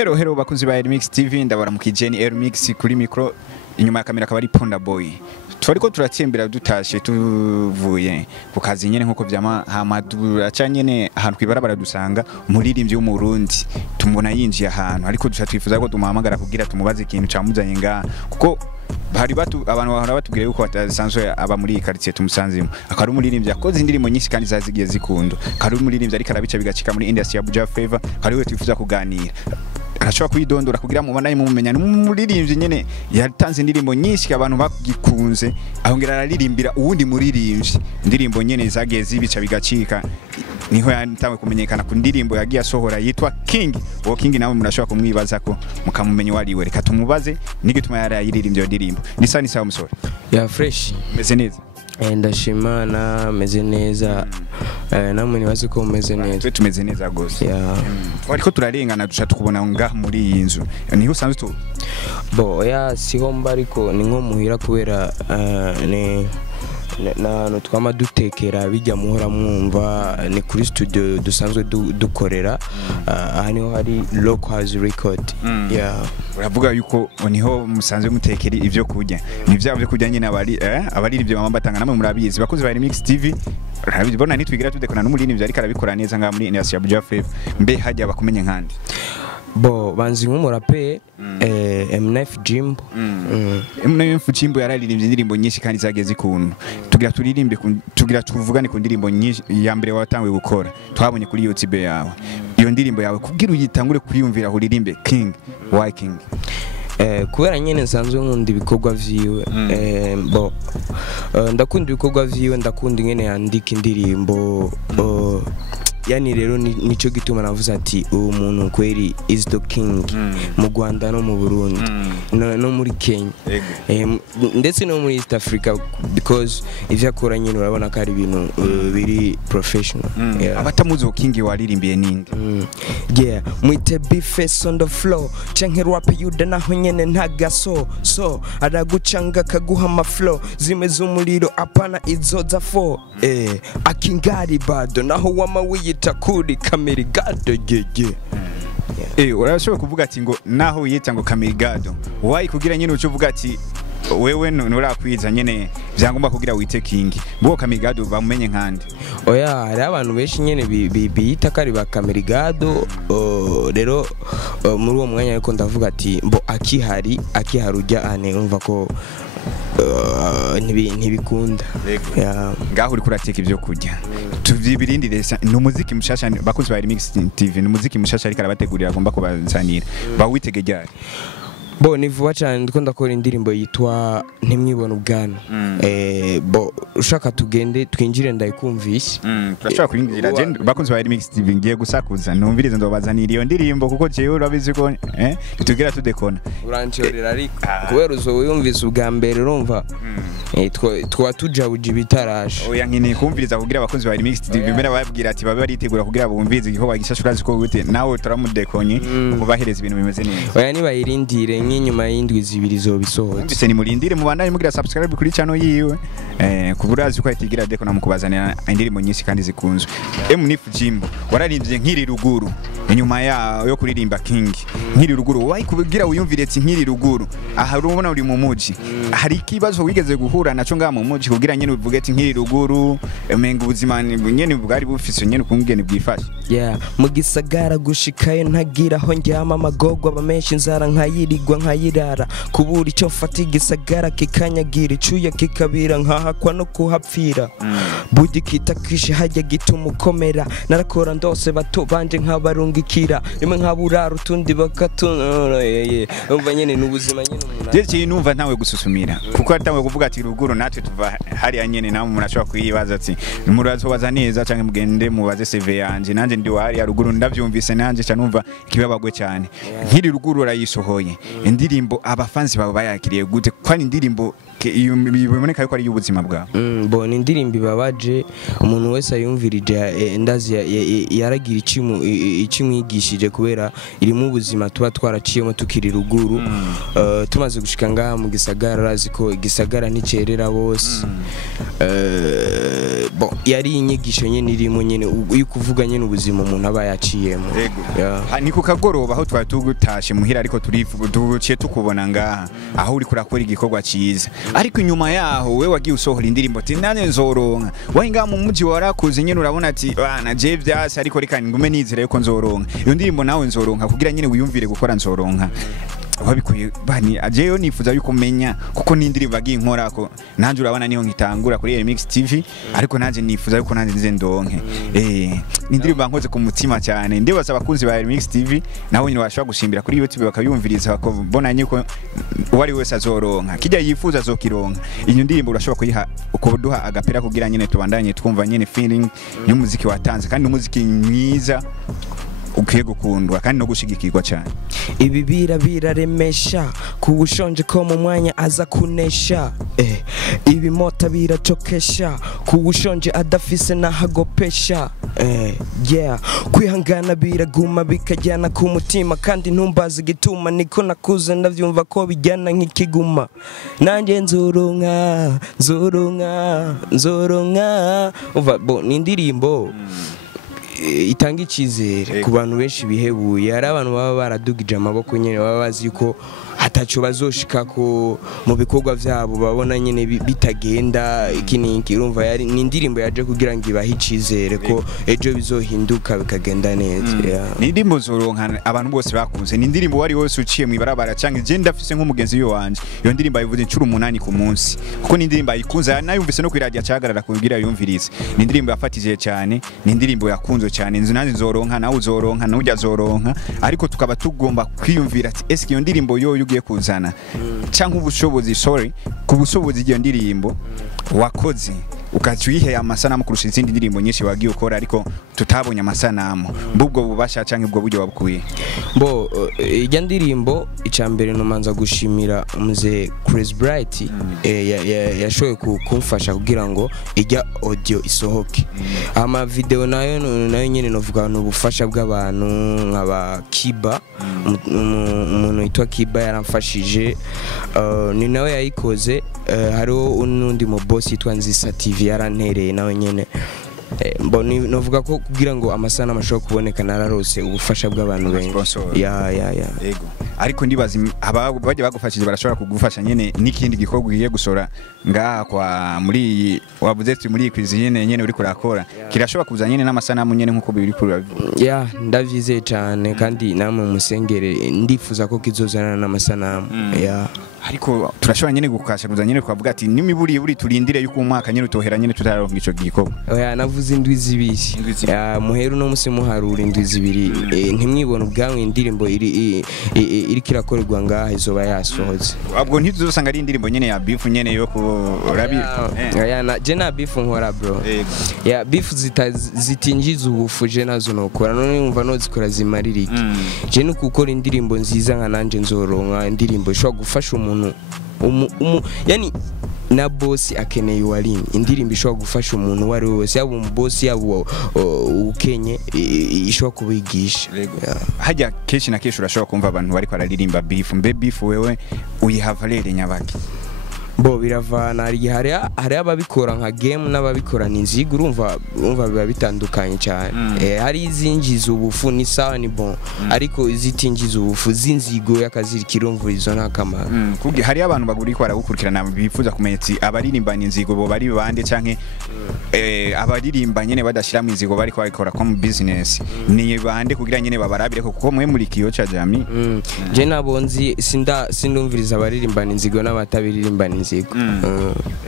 Hello bakunzi ba ELYMIX TV ndabara mukijeni ELYMIX kuri micro inyuma ya kamera akaba ari Ponda Boy. Twariko turatsembera dutashe tuvuye ku kazi nyene nkuko vyama hamadura cyanyene ahantu kwibarabara dusanga umuririmbyi wo mu Burundi tumubona yinjiye ahantu ariko dusha twifuza ko tumuhamagara kugira tumubaze ikintu camuzanye nga kuko bari abantu bahora batubwira yuko batasanzwe aba muri quartier tumusanzimo akari umuririmbyi akoze indirimbo nyinshi kandi zazigiye zikundo kari umuririmbyi ariko arabica bigacika muri industry ya Buja Favor kari we twifuza kuganira arashobora kwidondora kugira mu banaye mumenya n'umuririmbyi nyene yatanze indirimbo nyinshi abantu bagikunze ahongera araririmbira uwundi muririmbyi indirimbo nyene zagiye zibica bigacika niho yantawe kumenyekana ku ndirimbo yagiye asohora yitwa King wo King nawe murashobora kumwibaza ko mukamumenya wari we reka tumubaze nigituma yarayiririmbye ndirimbo nisa sawa musore ya fresh meze neza ndashimana meze neza namwe nibaze ko meze neza twe tumeze neza gose ya ariko turarengana dusha tukubona ngaha muri iyi nzu niho usanzwe tu bo ya siho mba ariko ni nko muhira kubera no twama dutekera bijya muhora mwumva ni kuri studio dusanzwe dukorera aha niho hari local record ya uravuga yuko niho musanzwe mutekera ivyo kurya ni vyabo byo kurya nyine abari ibyo mama batanga namwe murabizi bakoze ba ELYMIX TV urabibona nitwigira tudekona n'umuririmbyi ariko arabikora neza nga muri industry ya Buja Favor mbe hajya bakumenye nkandi bo banzi nk'umurape MNF Jimbo MNF Jimbo yararirimbye indirimbo nyinshi kandi zageze ikuntu tugira tuvugane ku ndirimbo nyinshi ya mbere watangiye gukora twabonye kuri YouTube yawe iyo ndirimbo yawe kugira uyitangure kuyumvira uririmbe King why King kubera nyene nsanzwe nkunda ibikorwa vyiwe bo ndakunda ibikorwa vyiwe ndakunda ingene yandika indirimbo yani rero nico gituma navuze ati uwo muntu kweri is the king mu Rwanda no mu Burundi no muri Kenya ndetse no muri East Africa because ivyo akora nyine urabona ko ari ibintu biri professional abatamuzi wo King waririmbiye ninde yeah mwite be face on the floor canke rap yuda naho nyene ntagaso so aragucanga kaguha ama flow zimeze umuriro apana izoza fo akingari bado naho wama YITA kuri kamerigado jeje urashobora kuvuga ati ngo naho YITA ngo kamerigado why kugira nyine uco uvuga ati wewe nurakwiza nyene vyangomba kugira wite King bo kamerigado bamumenye nkandi oya hari abantu benshi nyene biyita kari ba kamerigado rero muri uwo mwanya ariko ndavuga ati mbo akihari ujya ane umva ko ntibikunda ngaho uri kurateka ivyo kurya tuvyibirindire n'umuziki mushasha bakunzi ba ELYMIX TV n'umuziki mushasha ariko arabategurira agomba kubazanira bawitegejyari bo ni vuba cyane ndiko ndakora indirimbo yitwa ntimwibona ubwana bo ushaka tugende twinjire ndayikumvisha turashaka kwinjira je bakunzi ba ELYMIX TV ngiye gusakuza numvirize ndobazanira iyo ndirimbo kuko jewe urabizi ko tugira tudekona urancorera ariko kubera uzowiyumvise ubwa mbere urumva twa tujabuje bitarashe oya nkini kumviriza kugira abakunzi ba ELYMIX TV bimera babwira ati babe baritegura kugira bumvize igikorwa gishasha urazi ko gute nawe turamudekonye kubahereza ibintu bimeze neza oya niba yirindire nyuma y'indwi zibiri zo bisohotse mbese ni murindire mubandanye mugira subscribe kuri channel yiwe kuburazi ko atigira deko namukubazanira indirimbo nyinshi kandi zikunzwe MNF Jimbo wararimbye nkiri ruguru inyuma yo kuririmba King nkiri ruguru why kugira uyumvire ati nkiri ruguru aha urubona uri mu muji hari kibazo wigeze guhura naco nga mu muji kugira nyene uvuge ati nkiri ruguru menga ubuzima nyene bwari bufise nyene kungene bwifashe mu gisagara gushikayo ntagira ho njyama amagogwa bamenshi nzara nkayirirwa nkayirara kubura icyo mfata igisagara kikanyagira icuya kikabira nkahakwa no kuhapfira budi kitakishe hajya gituma ukomera narakora ndose bato banje nkabarungikira rimwe nkaburara utundi bakatunora umva nyene n'ubuzima nyene umuntu je numva ntawe gususumira kuko atawe kuvuga ati ruguru natwe tuva hari anyene nawe murashobora kuyibaza ati murazobaza neza canke mugende mubaze CV yanje nanje ndi wari ya ruguru ndavyumvise nanje ca numva kibabagwe cyane nkiri ruguru rayisohoye indirimbo abafanzi babo bayakiriye gute kwani indirimbo biboneka yuko ari ubuzima bwawe. Bo ni indirimbo ibabaje umuntu wese ayumvirije ndazi yaragira ikimwigishije kubera irimo ubuzima tuba twaraciyemo tukiri ruguru tumaze gushika ngaha mu gisagara urazi ko igisagara nticerera bose bo yari inyigisho nyene irimo nyene uyu kuvuga nyene ubuzima umuntu aba yaciyemo. Ni ku kagoroba aho twari tugutashe muhira ariko tuciye tukubona ngaha aho uri kurakora igikorwa cyiza ariko inyuma yaho we wagiye usohora indirimbo ati nane nzoronka wahinga mu muji warakuze nyene urabona ati bana je vyase ariko reka ngume nizere yuko nzoronka iyo ndirimbo nawe nzoronka kugira nyene wiyumvire gukora nzoronka wabikuye bani ajeyo nifuza yuko menya kuko n'indirimbo bagiye nkorako nanje urabona niho ngitangura kuri ELYMIX TV ariko nanje nifuza yuko nanje nze ndonke n'indirimbo nkoze ku mutima cyane ndibaza abakunzi ba ELYMIX TV naho nyine bashobora gusimbira kuri YouTube bakayumviriza bakabona nyiko wari wese azoronka kijya yifuza azokironka iyo ndirimbo urashobora kuyiha uko duha agapera kugira nyine tubandanye twumva nyine feeling y'umuziki watanze kandi umuziki mwiza ukwiye gukundwa kandi no gushigikirwa cyane. Ibi biraremesha kubushonje ko mu mwanya aza kunesha ibi mota biracokesha kubushonje adafise na hagopesha kwihangana biraguma bikajyana ku mutima kandi ntumbaze gituma niko nakuze ndavyumva ko bijyana nk'ikiguma nanjye nzoronka uva bo ni indirimbo itanga icyizere ku bantu benshi bihebuye hari abantu baba baradugije amaboko nyene baba bazi yuko hatacho bazoshika ko mu bikorwa vyabo babona nyene bitagenda ikiniki urumva yari ni indirimbo yaje kugira ngo ibahe icizere ko ejo bizohinduka bikagenda neza. Ni indirimbo zoronka abantu bose bakunze ni indirimbo wari wose uciye mu ibarabara canke je ndafise nk'umugenzi yo wanje iyo ndirimbo ayivuze incuro 8 ku munsi kuko ni indirimbo ayikunze nayumvise no kwiradia cagarara kugira yumvirize ni indirimbo yafatije cyane ni indirimbo yakunze cyane inzu nanzi zoronka nawe uzoronka n'ujya zoronka ariko tukaba tugomba kwiyumvira ati eske iyo ndirimbo yo ugiye kuzana cyangwa ubushobozi ku bushobozi iyo ndirimbo wakoze ukacuyihe amasanamu kurusha izindi ndirimbo nyinshi wagiye ukora ariko tutabonye amasanamu mbubwo bubasha canke ubwo buryo wabukuye. Bo ijya ndirimbo icambere no manza gushimira umuze Chris Bright yashoye kumfasha kugira ngo ijya audio isohoke ama video nayo nyene novuga no bufasha bw'abantu nk'aba Kiba umuntu yitwa Kiba yaramfashije ni nawe yayikoze hariho unundi mu boss yitwa Nzisa TV yarantereye nawe nyene mboni novuga ko kugira ngo amasana amashobora kuboneka nararose ubufasha bw'abantu benshi yego ariko ndibaza baje bagufashije barashobora kugufasha nyene n'ikindi gikorwa ugiye gusora ngaha kwa muri wavuze ati muri kwizine nyene uri kurakora kirashobora kuza nyene n'amasanamu nyene nkuko biri kuri ndavyizeye cyane kandi namwe musengere ndifuza ko kizozana n'amasanamu ariko turashobora nyene gukasha kuza nyene kwavuga ati nimiburi turindire yuko umwaka nyene utohera nyene tutaronka ico gikorwa navuze indwi zibiri muheru no musi muharura indwi zibiri ntimwibona ubwawe indirimbo iri kirakorerwa ngaha izoba yasohoze abwo ntituzosanga ari indirimbo nyene ya beef nyene yo kurabi je na beef nkora bro beef zitinjiza ubufuje nazo nokora none umva no zikora zimaririki je no gukora indirimbo nziza nka nanje nzoronka indirimbo ishobora gufasha umuntu yani na boss akeneye warini indirimbo ishobora gufasha umuntu wari wose yaba umuboss yaba ukenye ishobora kubigisha hajya keshi na keshi urashobora kumva abantu bari kwaririmba beef beef wewe uyihavalere nyabaki bo biravana hari ababikora nka game n'ababikora n'inzigo urumva biba bitandukanye cyane hari izinjiza ubufu ni sawa ni bon ariko izitinjiza ubufu zinzigo yakazirikira umvurizo n'akamaro kugi hari abantu baguri kwara gukurikirana bifuza kumenya ati abaririmba n'inzigo bo bari bande canke abaririmba nyene badashira mu inzigo bari kwakora comme business ni bande kugira nyene babarabire kuko mwe muri kiyo cha jami je nabonzi sindumviriza abaririmba n'inzigo n'abatabiririmba n'inzigo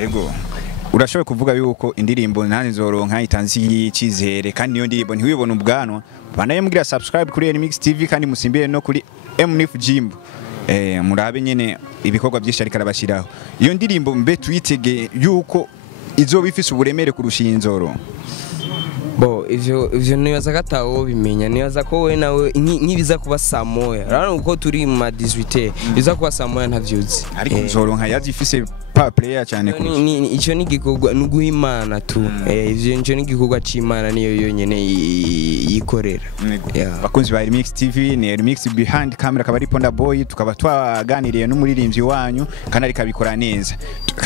ego urashoboye kuvuga yuko indirimbo nani zoronka itanzi y'icizere kandi niyo ndirimbo ntiwibona ubwanwa banaye mugira subscribe kuri ELYMIX TV kandi musimbire no kuri jimbo murabe nyene ibikorwa byinshi ariko arabashiraho iyo ndirimbo mbe tuyitege yuko izo bifise uburemere kurusha inzoro bo ivyo nibaza gatawo bimenya nibaza ko we nawe nkibiza kuba samoya rano uko turi mu 18 biza kuba samoya ntavyuzi ariko nzoronka yazifise pa player cyane kurusha icyo ni gikorwa nuguha Imana tu ivyo nicyo ni gikorwa c'Imana niyo yonyene yikorera. Bakunzi ba ELYMIX TV ni ELYMIX behind camera akaba ari Ponda Boy, tukaba twaganiriye n'umuririmbyi wanyu kandi ariko abikora neza.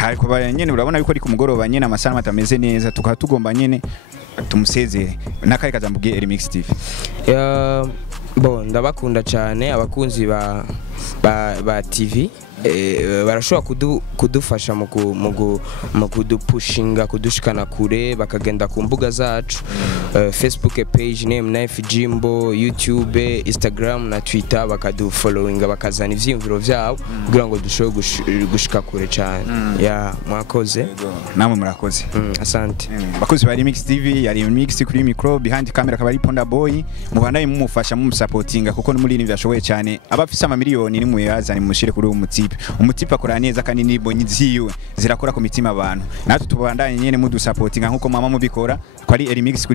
Ariko nyene urabona yuko ari ku mugoroba nyene amasana matameze neza, tukaba tugomba nyene tumusezere nakaye kazambugiye ELYMIX TV. Bon ndabakunda cyane abakunzi ba TV barashobora kudufasha mu kudupushinga kudushikana kure bakagenda ku mbuga zacu Facebook page name Knife Jimbo, YouTube, Instagram na Twitter bakadufollowinga bakazana ivyimviro vyabo kugira ngo dushobore gushika kure cyane. Mwakoze namwe murakoze. Asante bakozi ba ELYMIX TV yari ELYMIX kuri micro behind camera akaba ari Ponda Boy, mubandanye mumufasha mumusupportinga kuko n'umuri n'ivyashoboye cyane abafise ama miliyoni ni muyazane mushire kuri umutipe akora neza kandi nibonye ziwe zirakora ku mitima abantu natwe tubandanye nyene mudusupportinga nkuko mama mubikora ko ari ELYMIX kuri